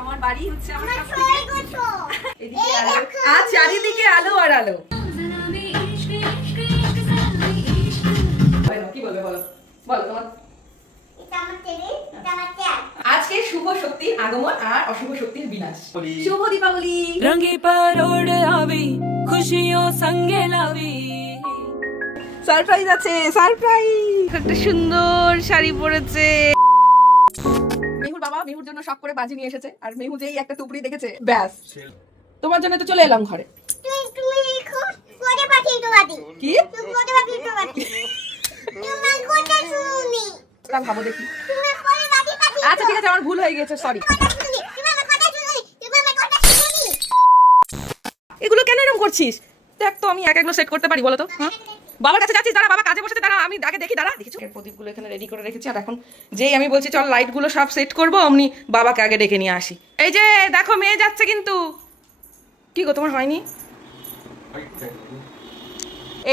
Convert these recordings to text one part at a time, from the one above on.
আমার বাড়ি হচ্ছে আমার কাছ থেকে এদিকে আলো আর চারিদিকে আলো আর আলো। কি বলবে বলো বলো তোমার। আজকে শুভ শক্তির আগমন আর অশুভ শক্তির বিনাশ। শুভ দীপাবলি। রঙে পারোড আবি খুশিও সঙ্গে লাবি। সারপ্রাইজ আছে, সারপ্রাইজ। একটা সুন্দর শাড়ি পরেছে মেহুর বাবা। মেহুর জন্য শখ করে বাজি নিয়ে এসেছে আর মেহু যেই একটা টুকরি দেখেছে ব্যাস তোমার জন্য তো চলে এলাম ঘরে। কি ভাবো দেখি। আচ্ছা ঠিক আছে আমার ভুল হয়ে গেছে, সরি। এগুলো কেন এরকম করছিস? দেখ তো আমি এগুলো সেট করতে পারি বলো তো? হ্যাঁ বাবার কাছে যাচ্ছিস, দাঁড়া বাবা কাজে বসেছে, দাঁড়া আমি আগে দেখি। দাঁড়া দেখেছো প্রদীপগুলো এখানে রেডি করে রেখেছি আর এখন যেই আমি বলছি চল লাইটগুলো সব সেট করবো অমনি বাবাকে আগে ডেকে নিয়ে আসি। এই যে দেখো মেয়ে যাচ্ছে কিন্তু। কি গো তোমার হয়নি?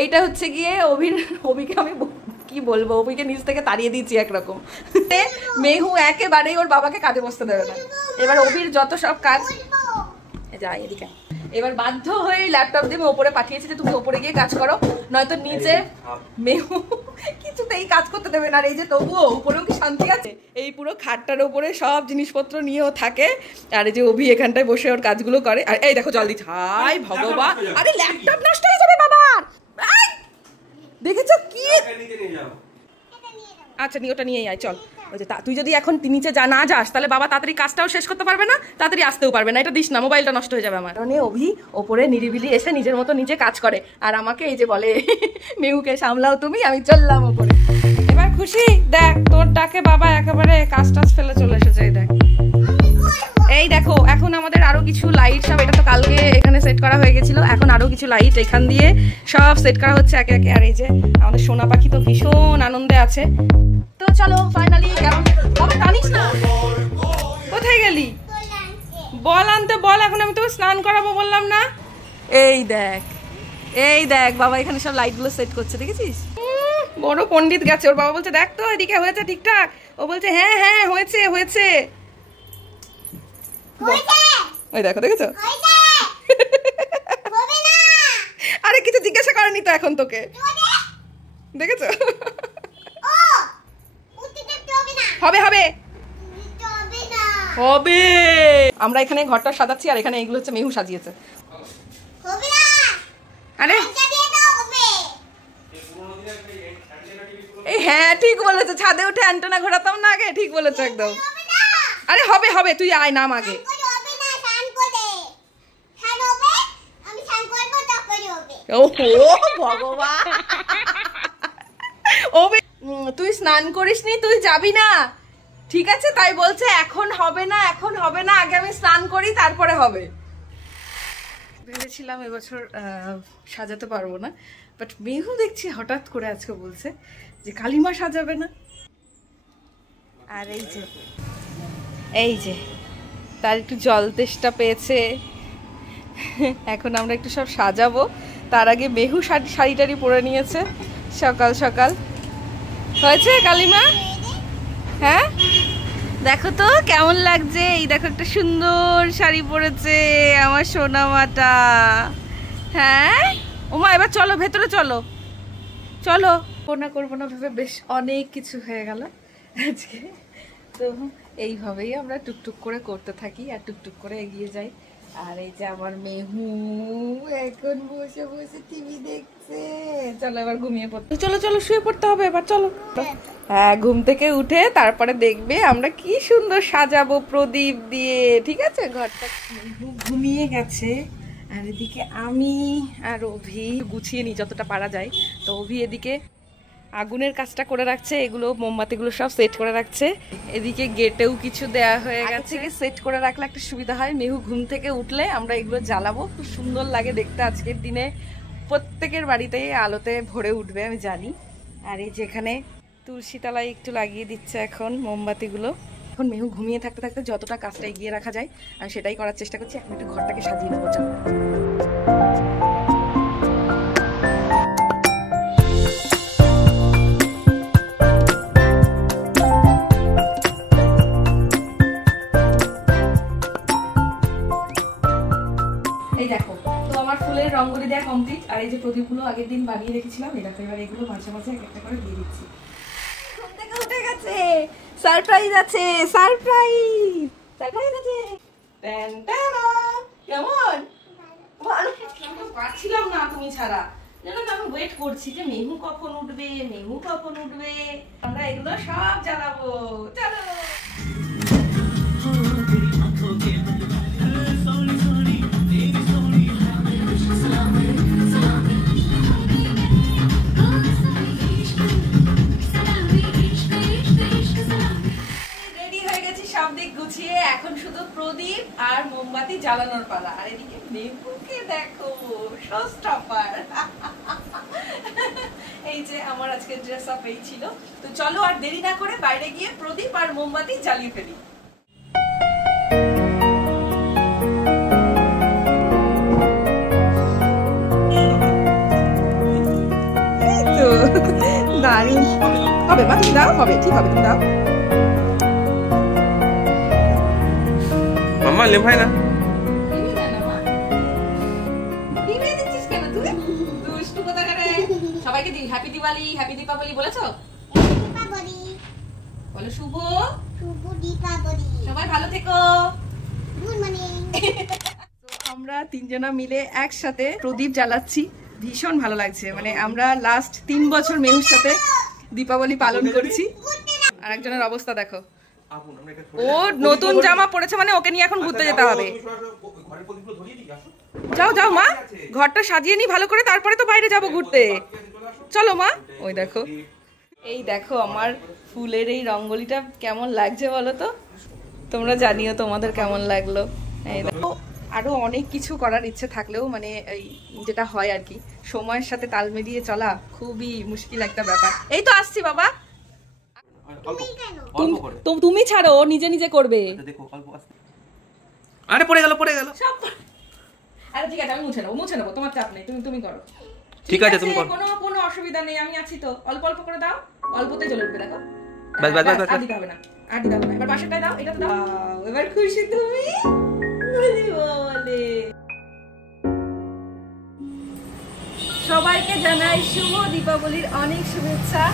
এইটা হচ্ছে গিয়ে অভিকে আমি কি বলবো, অভিকে নিচ থেকে তাড়িয়ে দিয়েছি একরকম। মেহু একেবারেই ওর বাবাকে কাজে বসতে দেবে না। এবার অভির যত সব কাজ যাই এদিকে, এবার বাধ্য হয়ে ল্যাপটপ দিয়ে আমি ওপরে পাঠিয়েছি যে তুমি ওপরে গিয়ে কাজ করো, নয়তো নিচে মেহু কিছুতেই কাজ করতে দেবে না। আর এই যে তবুও উপরেও কি শান্তি আছে? এই পুরো খাটটার উপরে সব জিনিসপত্র নিয়েও থাকে আর এই যে অভি এখানটায় বসে ওর কাজগুলো করে। আর এই দেখো জল দিচ্ছে, হাই ভগবান, আরে ল্যাপটপ নষ্ট হয়ে যাবে বাবার। দেখেছো কি? আচ্ছা ওটা নিয়েই আয় চল। ওই যে তুই যদি এখন নিচে না যাস তাহলে বাবা তাড়াতাড়ি কাজটাও শেষ করতে পারবে না, তাড়াতাড়ি আসতেও পারবে না। এটা দিস না, মোবাইলটা নষ্ট হয়ে যাবে আমার। মানে অভি ওপরে নিরিবিলি এসে নিজের মতো নিজে কাজ করে আর আমাকে এই যে বলে মেহুকে সামলাও তুমি, আমি চললাম ওপরে। এবার খুশি? দেখ তোর ডাকে বাবা একেবারে কাজ টাজ ফেলে চলে এসেছে। এই দেখ, এই দেখো এখন আমাদের আরো কিছু লাইট সব, এটা তো কালকে এখানে সেট করা হয়ে গেছিল, এখন আরো কিছু লাইট এখান দিয়ে সব সেট করা হচ্ছে একে একে। আর এই যে আমাদের সোনা পাখি তো ভীষণ আনন্দে আছে। তো চলো ফাইনালি কেমন বাবা জানিস না কোথায় গেলি? বল আনতে বল, এখন আমি তোকে স্নান করাবো বললাম না? এই দেখ এই দেখ বাবা এখানে সব লাইটগুলো সেট করছে, দেখেছিস? বড় পণ্ডিত গেছে। ওর বাবা বলছে দেখ তো এদিকে হয়েছে ঠিকঠাক। ও বলছে হ্যাঁ হ্যাঁ হয়েছে হয়েছে। ওই দেখো দেখেছো? আরে কিছু জিজ্ঞাসা করেনি তো এখন তোকে, দেখেছো? হবে হবে হবে। আমরা এখানে ঘরটা সাজাচ্ছি আর এখানে এইগুলো হচ্ছে মেহু সাজিয়েছে। আরে এই হ্যাঁ ঠিক বলেছো, ছাদে উঠে অ্যান্টেনা ঘোরাতাম না আগে, ঠিক বলেছো একদম। আরে হবে হবে, তুই আয় নাম আগে। ভগবান তুই স্নান করিসনি, তুই যাবি না? ঠিক আছে তাই বলছে এখন হবে না, এখন হবে না, আগে আমি স্নান করি তারপরে হবে। ভেবেছিলাম এবছর সাজাতে পারবো না, বাট মেহু দেখছি হঠাৎ করে আজকে বলছে যে কালিমা সাজাবে না। আর এই যে তার একটু জল তেষ্টা পেয়েছে, এখন আমরা একটু সব সাজাবো। তার আগে মেহু শাড়ি টাড়ি পরে নিয়েছে সকাল সকাল। হয়েছে কালিমা? হ্যাঁ দেখো তো কেমন লাগছে। এই দেখো একটা সুন্দর শাড়ি পরেছে আমার সোনা মাটা। হ্যাঁ ওমা এবার চলো ভেতরে চলো চলো। করবো না ভেবে বেশ অনেক কিছু হয়ে গেল আজকে। তো এইভাবেই আমরা টুকটুক করে করতে থাকি আর টুকটুক করে এগিয়ে যাই। আর এই যে আমার মেহু এখন বসে বসে টিভি দেখছে। চলো এবার ঘুমিয়ে পড়তে, চলো চলো শুয়ে পড়তে হবে এবার, চলো। হ্যাঁ ঘুম থেকে উঠে তারপরে দেখবে আমরা কি সুন্দর সাজাবো প্রদীপ দিয়ে, ঠিক আছে? ঘরটা মেহু ঘুমিয়ে গেছে আর এদিকে আমি আর অভি গুছিয়ে নিই যতটা পারা যায়। তো অভি এদিকে আগুনের কাজটা করে রাখছে, এগুলো মোমবাতিগুলো সব সেট করে রাখছে। এদিকে গেটেও কিছু দেয়া হয়ে গেছে, সেট করে রাখলে একটা সুবিধা হয়। মেহু ঘুম থেকে উঠলে আমরা এগুলো জ্বালাবো, খুব সুন্দর লাগে দেখতে। আজকের দিনে প্রত্যেকের বাড়িতেই আলোতে ভরে উঠবে আমি জানি। আর এই যেখানে তুলসী তলায় একটু লাগিয়ে দিচ্ছে এখন মোমবাতিগুলো। এখন মেহু ঘুমিয়ে থাকতে থাকতে যতটা কাজটা এগিয়ে রাখা যায় আমি সেটাই করার চেষ্টা করছি। এখন একটু ঘরটাকে সাজিয়ে নেবো, চলো। আর এই যে প্রদীপগুলো আগের দিন বানিয়ে রেখেছিলাম, এটা তো এবার এগুলো মাঝে মাঝে এক একটা করে দিয়ে দিচ্ছি। ঘুম থেকে উঠে গেছে, সারপ্রাইজ আছে, সারপ্রাইজ সারপ্রাইজ আছে। কেমন ভালো পারছিলাম না তুমি ছাড়া, জানো তো আমি ওয়েট করছি যে মেহু কখন উঠবে, মেহু কখন উঠবে। আমরা এগুলো সব জ্বালাবো, চলো। গুছিয়ে এখন শুধু প্রদীপ আর মোমবাতি জ্বালানোর পালা। আর এদিকে মেহুকে দেখো, শোস্টপার। এই যে আমার আজকে ড্রেস আপ এই ছিল। তো চলো আর দেরি না করে বাইরে গিয়ে প্রদীপ আর মোমবাতি জ্বালিয়ে ফেলি। এই তো দারুণ হবে মা, তুমি দাও, হবে ঠিক হবে, তুমি দাও। মাম্মা লেভাই না, সবাইকে হ্যাপি দিওয়ালি, হ্যাপি দীপাবলি বলেছো? বলো শুভ শুভ দীপাবলি, সবাই ভালো থেকো, গুড মর্নিং। আমরা তিনজনা মিলে একসাথে প্রদীপ জ্বালাচ্ছি, ভীষণ ভালো লাগছে। মানে আমরা লাস্ট 3 বছর মেহুর সাথে দীপাবলি পালন করছি। আর একজনের অবস্থা দেখো, ও নতুন জামা পরেছে মানে ওকে নিয়ে এখন ঘুরতে যেতে হবে। যাও যাও মা, ঘরটা সাজিয়ে নি ভালো করে, তারপরে তো বাইরে যাব ঘুরতে। চলো মা। ওই দেখো, এই দেখো আমার ফুলের এই রঙ্গোলিটা কেমন লাগছে বলো তো, তোমরা জানিও তোমাদের কেমন লাগলো। এই দেখো, আরো অনেক কিছু করার ইচ্ছে থাকলেও মানে এই যেটা হয় আর কি, সময়ের সাথে তাল মিলিয়ে চলা খুবই মুশকিল একটা ব্যাপার। এই তো আসছি বাবা। তুমি ছাড়ো, নিজে নিজে করবে। আরে পড়ে গেল, পড়ে গেল। আরে ঠিক আছে, আমি মুছে নেবো, তোমার চাপ নেই, তুমি করো। ঠিক আছে, তুমি করো, কোনো অসুবিধা নেই, আমি আছি তো। অল্প অল্প করে দাও, অল্পতে জ্বলে উঠবে। দেখো বাস বাস বাস, আর দিতে হবে না, আর দিতে হবে না। এবার পাশেরটাই দাও, এটা তো দাও। এবার খুশি তুমি? বলে সবাইকে জানাই শুভ দীপাবলির অনেক শুভেচ্ছা।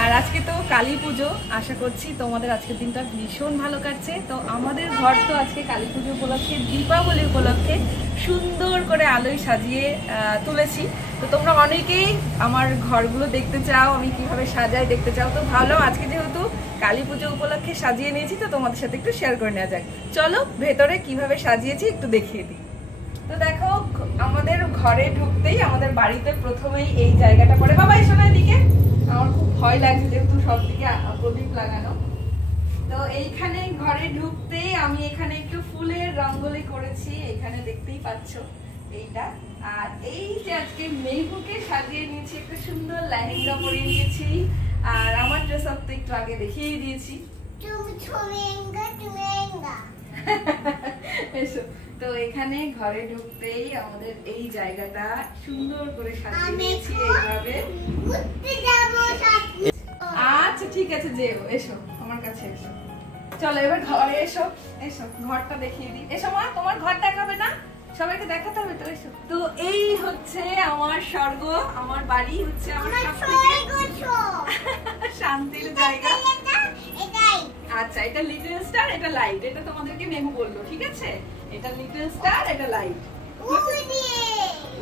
আর আজকে তো কালী পুজো, আশা করছি তোমাদের আজকের দিনটা ভীষণ ভালো কাটছে। তো আমাদের ঘর তো আজকে কালী পুজো উপলক্ষে, দীপাবলি উপলক্ষে সুন্দর করে আলোয় সাজিয়ে তুলেছি। তো তোমরা অনেকেই আমার ঘরগুলো দেখতে চাও, আমি কিভাবে সাজাই দেখতে চাও। তো ভালো, আজকে যেহেতু কালী পুজো উপলক্ষে সাজিয়ে নিয়েছি, তো তোমাদের সাথে একটু শেয়ার করে নেওয়া যাক। চলো ভেতরে কিভাবে সাজিয়েছি একটু দেখিয়ে দিই। তো দেখো, আমাদের ঘরে ঢুকতেই, আমাদের বাড়িতে প্রথমেই এই জায়গাটা পড়ে। বাবা এসো না এদিকে, আমার খুব ভয় লাগছে যেহেতু সব দিকে প্রদীপ লাগানো। তো এইখানে ঘরে ঢুকতেই আমি এখানে একটু ফুলের রঙ্গোলি করেছি, এখানে দেখতেই পাচ্ছ এইটা। আর এই যে আজকে মেহুকে সাজিয়ে নিয়েছি, একটা সুন্দর লেহেঙ্গা পরিয়ে নিয়েছি। আর আমার ড্রেস আপ তো একটু আগে দেখিয়ে দিয়েছি। এসো। তো এখানে ঘরে ঢুকতেই আমাদের এই জায়গাটা সুন্দর করে সাজিয়ে নিয়েছি এইভাবে। আচ্ছা ঠিক আছে, যেও, এসো আমার কাছে এসো। চলো এবার ঘরে এসো, এসো ঘরটা দেখিয়ে দিই। এসো মা, তোমার ঘর দেখাবে না? সবাইকে দেখাতে হবে তো, এসো। তো এই হচ্ছে আমার স্বর্গ, আমার বাড়ি হচ্ছে আমার সবথেকে শান্তির জায়গা। আচ্ছা, এটা লিটল স্টার, এটা লাইট, এটা তোমাদেরকে মেহু বললো, ঠিক আছে? এটা লিটল স্টার, এটা লাইট।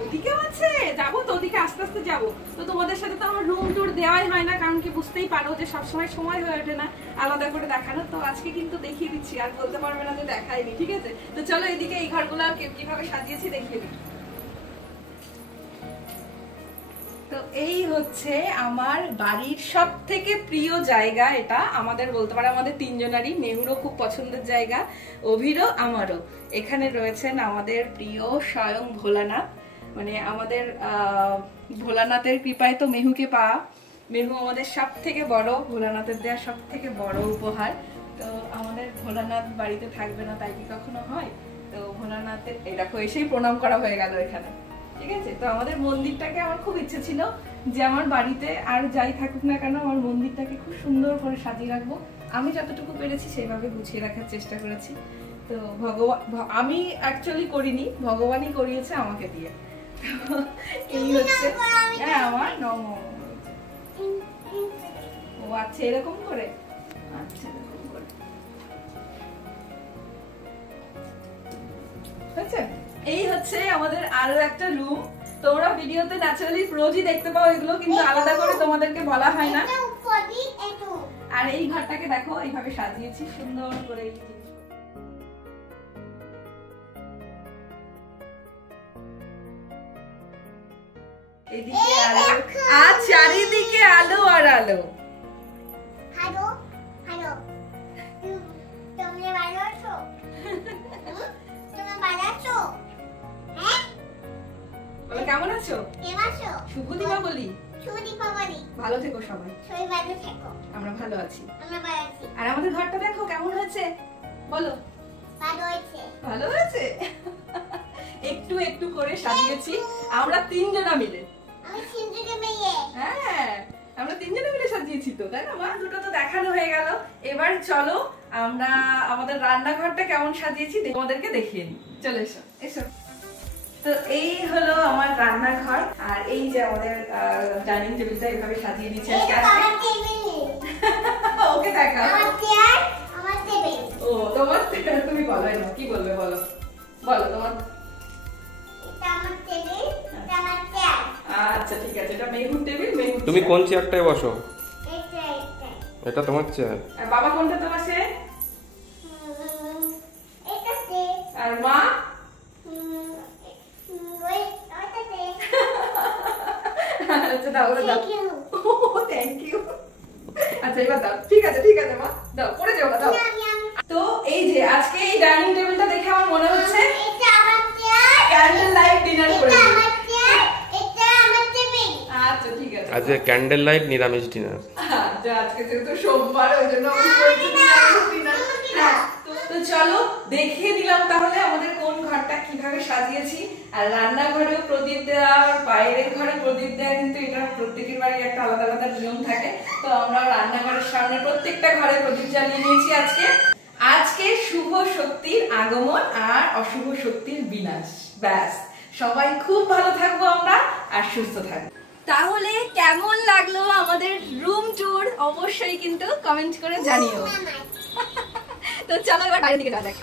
ওদিকে আছে, যাবো তো, ওদিকে আস্তে আস্তে যাবো। তো তোমাদের সাথে তো আমার রুম টুর দেওয়াই হয় না, কারণ কি বুঝতেই পারো যে সবসময় সময় হয়ে ওঠে না আলাদা করে দেখানো। তো আজকে কিন্তু দেখিয়ে দিচ্ছি, আর বলতে পারবে না যে দেখাইনি, ঠিক আছে? তো চলো এদিকে এই ঘরগুলো কিভাবে সাজিয়েছি দেখিয়ে দিই। তো এই হচ্ছে আমার বাড়ির সব থেকে প্রিয় জায়গা, এটা আমাদের বলতে পারে আমাদের তিনজনারই, মেহুরও খুব পছন্দের জায়গা, অভিরও আমারও। এখানে রয়েছেন আমাদের প্রিয় স্বয়ং ভোলানাথ। মানে আমাদের ভোলানাথের কৃপায় তো মেহুকে পাওয়া। মেহু আমাদের সব থেকে বড়, ভোলানাথের দেওয়া সব থেকে বড় উপহার। তো আমাদের ভোলানাথ বাড়িতে থাকবে না তাই কি কখনো হয়? তো ভোলানাথের এই দেখো এসেই প্রণাম করা হয়ে গেল এখানে, ঠিক আছে? তো আমাদের মন্দিরটাকে আমার খুব ইচ্ছে ছিল যে আমার বাড়িতে আর যাই থাকুক না কেন, আমার মন্দিরটাকে খুব সুন্দর করে সাজিয়ে রাখবো। আমি যতটুকু পেরেছি সেভাবে গুছিয়ে রাখার চেষ্টা করেছি। তো ভগবান, আমি অ্যাকচুয়ালি করিনি, ভগবানই করিয়েছে আমাকে দিয়ে। এই হচ্ছে হ্যাঁ আমার নমো। ও আচ্ছা এরকম করে, আচ্ছা এরকম করে হচ্ছে। এই হচ্ছে আমাদের আরো একটা রুম। তোমরা ভিডিওতে ন্যাচারালি রোজই দেখতে পাও এগুলো, কিন্তু আলাদা করে তোমাদেরকে বলা হয় না। আর এই ঘরটাকে দেখো এইভাবে সাজিয়েছি সুন্দর করে। এইদিকে আলো আর চারিদিকে আলো আর আলো। হ্যালো হ্যালো, তোমরা ভালো আছো? তোমরা ভালো আছো? হ্যাঁ বলো কেমন আছো? কেমন আছো? শুভ দীপাবলি। শুভ দীপাবলি। ভালো থেকো সবাই। সবাই ভালো থেকো। আমরা ভালো আছি। আমরা ভালো আছি। আর আমাদের ঘরটা দেখো কেমন হয়েছে বলো। ভালো হয়েছে। ভালো হয়েছে। একটু একটু করে সাজিয়েছি আমরা তিনজনা মিলে। আমি সিন্ধুকে মেয়ে। হ্যাঁ আমরা তিনজনে মিলে সাজিয়েছি তো, তাই না মা? দুটো তো দেখানো হয়ে গেল, এবার চলো আমরা আমাদের রান্নাঘরটা কেমন সাজিয়েছি তোমাদেরকে দেখিয়ে নিই। চলে এসো এসো। তো এই হলো আমার রান্নাঘর, আর এই যে আমাদের ডাইনিং টেবিলটা এইভাবে সাজিয়ে দিয়েছি আজকে। আমার টেবিল। ওকে দেখা। আমার চেয়ার, আমার টেবিল। ও তোমার, তুমি বলো না কি বলবে, বলো বলো তোমার। এটা আমার টেবিল, এটা আমার চেয়ার। আচ্ছা ঠিক আছে, এটা মেহুর টেবিল। মেহুর তুমি কোন চেয়ারটায় বসো? এটা এটা। এটা তোমার চেয়ার। আর বাবা কোনটাতে বসে? এটাতে। আর মা? ওই ওটাতে। আচ্ছা দাও ওটা দাও। Thank you. Thank you. আচ্ছা এবার দাও। ঠিক আছে ঠিক আছে মা, দাও পড়ে যাও দাও। তো এই যে আজকে এই ডাইনিং টেবিলটা দেখে আমার মনে হচ্ছে এটা আমার চেয়ার, ক্যান্ডেল লাইট ডিনার করে এটা দিই। আমার চেয়ার, এটা আমার টেবিল। আচ্ছা ঠিক আছে। আজকে ক্যান্ডেল লাইট নিরামিষ ডিনার। আচ্ছা আজকে যেহেতু সোমবার ওই জন্য আমি বলছি নিরামিষ dinner। হ্যাঁ, তো চলো দেখিয়ে দিলাম তাহলে আমাদের কোন ঘরটা কিভাবে সাজিয়েছি। আর রান্নাঘরেও প্রদীপ দেওয়া, বাইরের ঘরে প্রদীপ দেওয়া, কিন্তু এটা প্রত্যেকের বাড়ির একটা আলাদা আলাদা নিয়ম থাকে। তো আমরা রান্নাঘরের সামনে প্রত্যেকটা ঘরে প্রদীপ জ্বালিয়ে নিয়েছি আজকে। আজকে শুভ শক্তির আগমন আর অশুভ শক্তির বিনাশ। ব্যাস, সবাই খুব ভালো থাকবো আমরা আর সুস্থ থাকবো। তাহলে কেমন লাগলো আমাদের রুম ট্যুর অবশ্যই কিন্তু কমেন্ট করে জানিও। তো চলো এবার বাইরের দিকে যাওয়া যাক।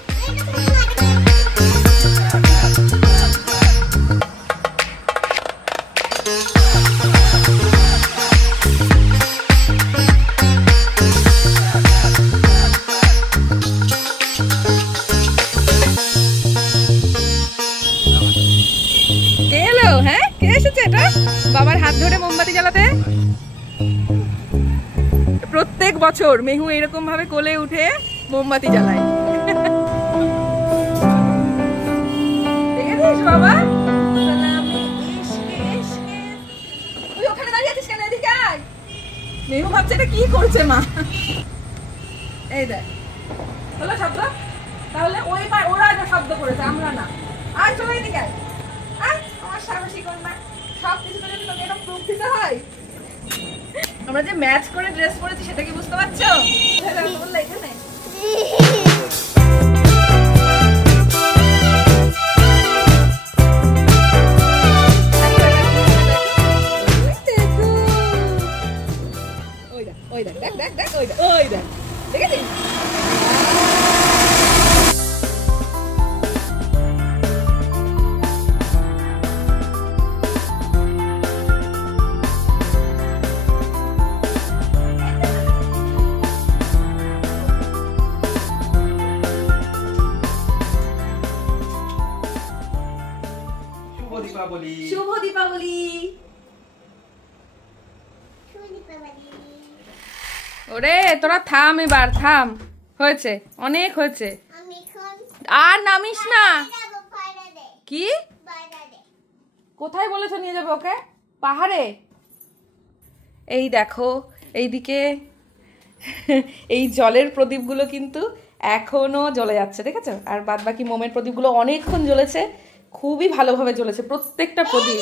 কে এলো? হ্যাঁ কে এসেছে? এটা বাবার হাত ধরে মোমবাতি জ্বালাতে। প্রত্যেক বছর মেহু এরকম ভাবে কোলে উঠে মোমবাতি জ্বালায়। দেখেছিস বাবা? তুই ওখানে দাঁড়িয়ে আছিস কেন? এদিকে আয়। মেহু ভাবছে এটা কি করছে মা। এই দেখ হলো শব্দ। তাহলে ওরা একটা শব্দ করেছে, আমরা না। আর চলো এদিকে আয়। আয় আমার সাহসী কন্যা। সব কিছু করে তোকে এরকম প্রুফ দিতে হয়। আমরা যে ম্যাচ করে ড্রেস পরেছি সেটা কি বুঝতে পারছো? বললে এখানে ওই দেখ দেখ দেখ দেখ ওই দেখ দেখেছিস? শুভ দীপাবলি। ওরে তোরা থাম, এবার থাম, হয়েছে অনেক হয়েছে, আর নামিস না। কি কোথায় বলেছো নিয়ে যাবে ওকে? পাহাড়ে? এই দেখো এইদিকে এই জলের প্রদীপগুলো কিন্তু এখনো জ্বলে যাচ্ছে, দেখেছো? আর বাদ বাকি মোমের প্রদীপগুলো অনেকক্ষণ জ্বলেছে, খুবই ভালোভাবে জ্বলেছে প্রত্যেকটা প্রদীপ।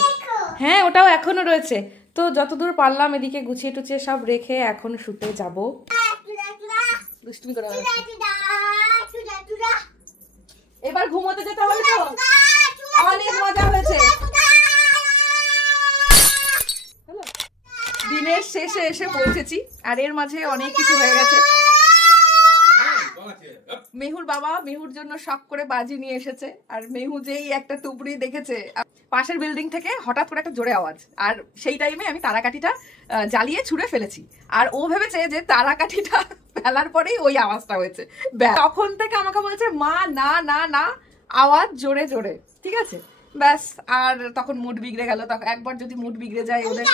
হ্যাঁ ওটাও এখনো রয়েছে। তো যতদূর পারলাম এদিকে গুছিয়ে টুছিয়ে সব রেখে এখন শুতে যাব। দুষ্টুমি করে এবার ঘুমোতে যেতে হবে তো। অনেক মজা হয়েছে। দিনের শেষে এসে পৌঁছেছি, আর এর মাঝে অনেক কিছু হয়ে গেছে। মেহুর বাবা মেহুর জন্য শখ করে বাজি নিয়ে এসেছে, আর মেহু যেই একটা তুবড়ি দেখেছে পাশের বিল্ডিং থেকে হঠাৎ করে একটা জোরে আওয়াজ, আর সেই টাইমে আমি তারাকাঠিটা জ্বালিয়ে ছুঁড়ে ফেলেছি, আর ও ভেবেছে যে তারাকাঠিটা ফেলার পরেই ওই আওয়াজটা হয়েছে। তখন থেকে আমাকে বলছে মা না না না আওয়াজ জোরে জোরে, ঠিক আছে ব্যাস। আর তখন মুড বিগড়ে গেল। তখন একবার যদি মুড বিগড়ে যায় ওদের।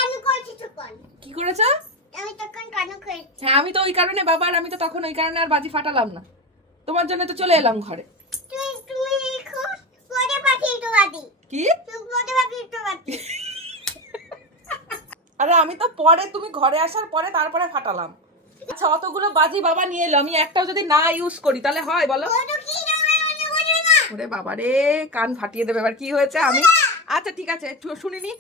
কি করেছ? হ্যাঁ আমি তো ওই কারণে বাবার, আমি তো তখন ওই কারণে আর বাজি ফাটালাম না, তোমার জন্য তো চলে এলাম ঘরে। কি আরে আমি তো পরে, তুমি ঘরে আসার পরে তারপরে ফাটালাম। আচ্ছা অতগুলো বাজি বাবা নিয়ে এলো, আমি একটাও যদি না ইউজ করি তাহলে হয় বলো? ওরে বাবা রে, কান ফাটিয়ে দেবে। এবার কি হয়েছে আমি, আচ্ছা ঠিক আছে শুনিনি।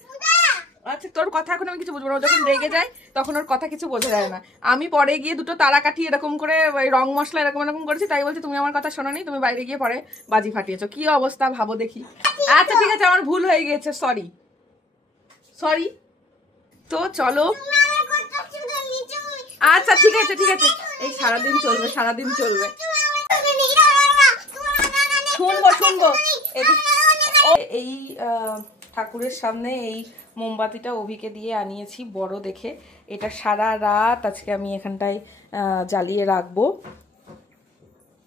আচ্ছা তোর কথা এখন আমি কিছু বুঝবো না, যখন রেগে যায় তখন ওর কথা কিছু বোঝা যায় না। আমি পরে গিয়ে দুটো তারাকাঠি এরকম করে রং মশলা এরকম এরকম করেছি, তাই বলছি তুমি আমার কথা শোনোনি, তুমি বাইরে গিয়ে পরে বাজি ফাটিয়েছো। কি অবস্থা ভাবো দেখি। আচ্ছা ঠিক আছে আমার ভুল হয়ে গেছে, সরি সরি। তো চলো, আচ্ছা ঠিক আছে ঠিক আছে, এই সারাদিন চলবে সারাদিন চলবে, শুনবো শুনবো। এই ঠাকুরের সামনে এই মোমবাতিটা অভিকে দিয়ে আনিয়েছি বড় দেখে, এটা সারা রাত আজকে আমি এখানটায় জ্বালিয়ে রাখবো।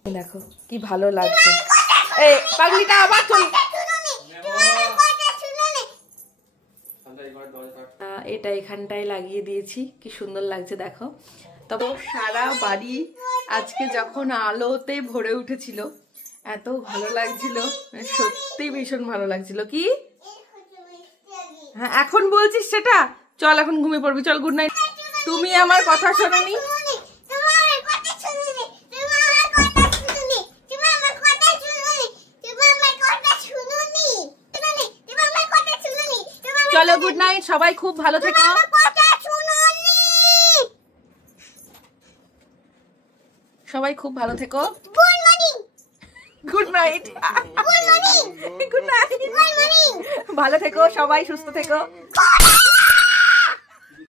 দেখো কি ভালো লাগছে। এই পাগলিটা আবার চল। এটা এখানটায় লাগিয়ে দিয়েছি, কি সুন্দর লাগছে দেখো। তবে সারা বাড়ি আজকে যখন আলোতে ভরে উঠেছিল এত ভালো লাগছিল, সত্যি ভীষণ ভালো লাগছিল। কি হ্যাঁ এখন বলছিস সেটা? চল এখন ঘুমিয়ে পড়বি, চল গুড নাইট। তুমি আমার কথা শোনোনি। চলো গুড নাইট, সবাই খুব ভালো থেকো। সবাই খুব ভালো থেকো। Good night. Good night. ভালো থেকো সবাই, সুস্থ থেকো।